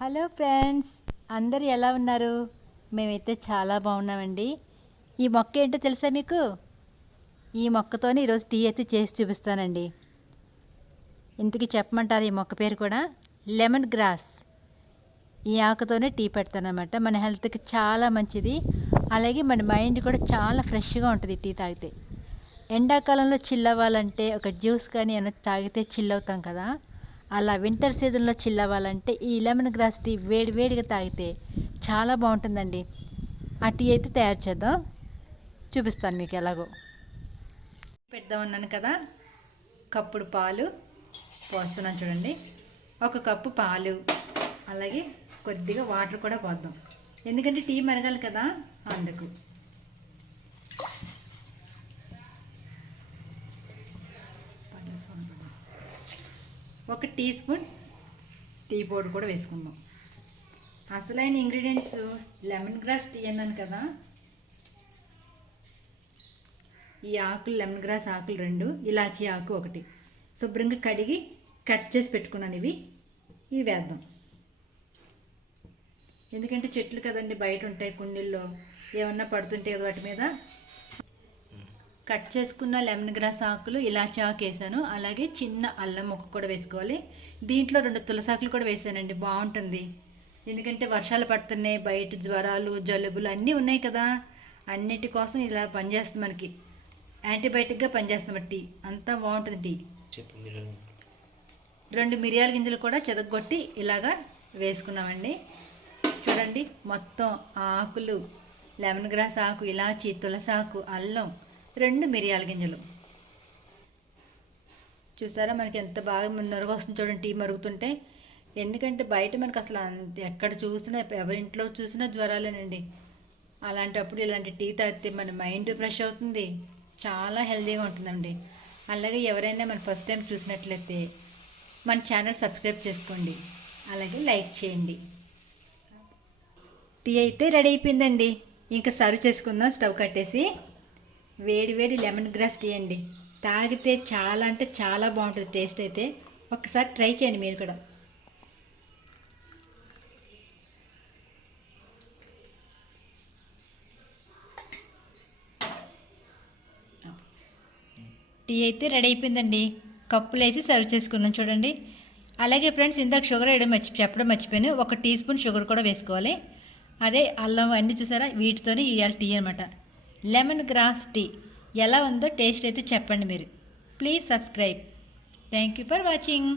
Hello friends, అందరు ఎలా ఉన్నారు? మేమైతే చాలా బాగున్నామండి. ఈ మొక్క ఏంటో తెలుసా మీకు? ఈ మొక్కతోనే ఈరోజు టీ అయితే చేసి చూపిస్తానండి. ఇంతకీ చెప్పమంటారు ఈ మొక్క పేరు కూడా? Lemon grass. ఈ ఆకుతోనే టీ పెడతానమాట. మన హెల్త్కి చాలా మంచిది. అలాగే మన మైండ్ కూడా చాలా ఫ్రెష్గా ఉంటుంది టీ తాగితే. ఎండాకాలంలో చిల్ అవ్వాలంటే ఒక జ్యూస్ కానీ ఏమైనా తాగితే చిల్ అవుతాం కదా. అలా వింటర్ సీజన్లో చిల్ అవ్వాలంటే ఈ లెమన్ గ్రాస్ టీ వేడి వేడిగా తాగితే చాలా బాగుంటుందండి. ఆ టీ అయితే తయారు చేద్దాం, చూపిస్తాను మీకు ఎలాగో. పెడదామన్నాను కదా, కప్పుడు పాలు పోస్తున్నాను చూడండి. ఒక కప్పు పాలు, అలాగే కొద్దిగా వాటర్ కూడా పోద్దాం, ఎందుకంటే టీ మరగాలి కదా అందుకు. ఒక టీ స్పూన్ టీ పౌడర్ కూడా వేసుకుందాం. అసలైన ఇంగ్రీడియంట్స్ లెమన్ గ్రాస్ టీ అన్నాను కదా. ఈ ఆకులు లెమన్ గ్రాస్ ఆకులు 2, ఇలాచీ ఆకు 1 శుభ్రంగా కడిగి కట్ చేసి పెట్టుకున్నాను. ఇవి వేద్దాం, ఎందుకంటే చెట్లు కదండి, బయట ఉంటాయి కుండీల్లో, ఏమన్నా పడుతుంటే వాటి మీద. కట్ చేసుకున్న లెమన్ గ్రాస్ ఆకులు, ఇలాచీ ఆకు వేసాను. అలాగే చిన్న అల్లం ముక్క కూడా వేసుకోవాలి. దీంట్లో 2 తులసాకులు కూడా వేసానండి, బాగుంటుంది. ఎందుకంటే వర్షాలు పడుతున్నాయి, బయట జ్వరాలు జలుబులు అన్నీ ఉన్నాయి కదా, అన్నిటి కోసం ఇలా పనిచేస్తుంది, మనకి యాంటీబయాటిక్గా పనిచేస్తుంది టీ. అంతా బాగుంటుంది టీ. 2 మిరియాల గింజలు కూడా చెదగొట్టి ఇలాగా వేసుకున్నామండి. చూడండి, మొత్తం ఆకులు, లెమన్ గ్రాస్ ఆకు, ఇలాచీ, తులసాకు, అల్లం, 2 మిరియాల గింజలు. చూసారా మనకి ఎంత బాగా నొరగ వస్తుంది చూడండి టీ మరుగుతుంటే. ఎందుకంటే బయట మనకు అసలు ఎక్కడ చూసినా, ఎవరింట్లో చూసినా జ్వరాలేనండి. అలాంటప్పుడు ఇలాంటి టీ తాగితే మన మైండ్ ఫ్రెష్ అవుతుంది, చాలా హెల్తీగా ఉంటుందండి. అలాగే ఎవరైనా మన ఫస్ట్ టైం చూసినట్లయితే మన ఛానల్ సబ్స్క్రైబ్ చేసుకోండి, అలాగే లైక్ చేయండి. టీ అయితే రెడీ అయిపోయిందండి. ఇంకా సర్వ్ చేసుకుందాం. స్టవ్ కట్టేసి వేడి వేడి లెమన్ గ్రాస్ టీ అండి. తాగితే చాలా అంటే చాలా బాగుంటుంది టేస్ట్ అయితే. ఒకసారి ట్రై చేయండి మీరు కూడా. టీ అయితే రెడీ అయిపోయిందండి. కప్పులు వేసి సర్వ్ చేసుకున్నాం చూడండి. అలాగే ఫ్రెండ్స్, ఇందాక షుగర్ వేయడం చెప్పడం మర్చిపోయాను. 1 టీ స్పూన్ షుగర్ కూడా వేసుకోవాలి. అదే అల్లం అన్నీ చూసారా, వీటితోనే ఇవాళ టీ అనమాట. లెమన్ గ్రాస్ టీ ఎలా ఉందో టేస్ట్ అయితే చెప్పండి మీరు. Please subscribe. Thank you for watching.